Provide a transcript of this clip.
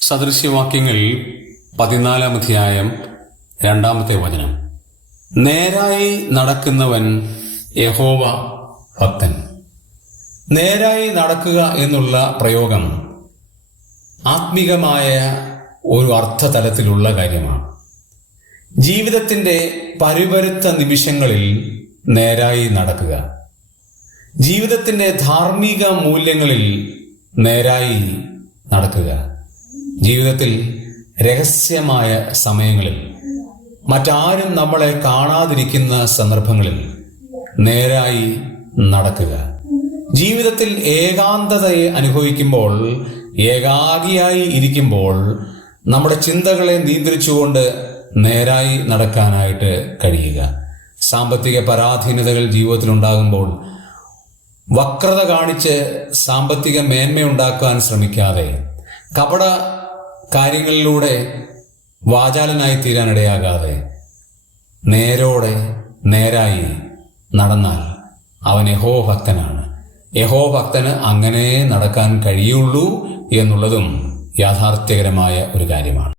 സദൃശ്യവാക്യങ്ങൾ പതിനാലാം അധ്യായം രണ്ടാമത്തെ വചനം. നേരായി നടക്കുന്നവൻ യഹോവ ഭക്തൻ. നേരായി നടക്കുക എന്നുള്ള പ്രയോഗം ആത്മീകമായ ഒരു അർത്ഥതലത്തിലുള്ള കാര്യമാണ്. ജീവിതത്തിന്റെ പരിവരുത്ത നിമിഷങ്ങളിൽ നേരായി നടക്കുക. ജീവിതത്തിന്റെ ധാർമ്മിക മൂല്യങ്ങളിൽ നേരായി നടക്കുക. ജീവിതത്തിൽ രഹസ്യമായ സമയങ്ങളിൽ മറ്റാരും നമ്മളെ കാണാതിരിക്കുന്ന സന്ദർഭങ്ങളിൽ നേരായി നടക്കുക. ജീവിതത്തിൽ ഏകാന്തതയെ അനുഭവിക്കുമ്പോൾ ഏകാഗിയായി ഇരിക്കുമ്പോൾ നമ്മുടെ ചിന്തകളെ നിയന്ത്രിച്ചുകൊണ്ട് നേരായി നടക്കാനായിട്ട് കഴിയുക. സാമ്പത്തിക പരാധീനതകൾ ജീവിതത്തിൽ ഉണ്ടാകുമ്പോൾ വക്രത കാണിച്ച് സാമ്പത്തിക മേന്മയുണ്ടാക്കാൻ ശ്രമിക്കാതെ കപട കാര്യങ്ങളിലൂടെ വാചാലനായി തീരാനിടയാകാതെ നേരോടെ നേരായി നടന്നാൽ അവൻ യഹോ ഭക്തനാണ് യഹോ ഭക്തന് അങ്ങനെ നടക്കാൻ കഴിയുള്ളൂ എന്നുള്ളതും യാഥാർത്ഥ്യകരമായ ഒരു കാര്യമാണ്.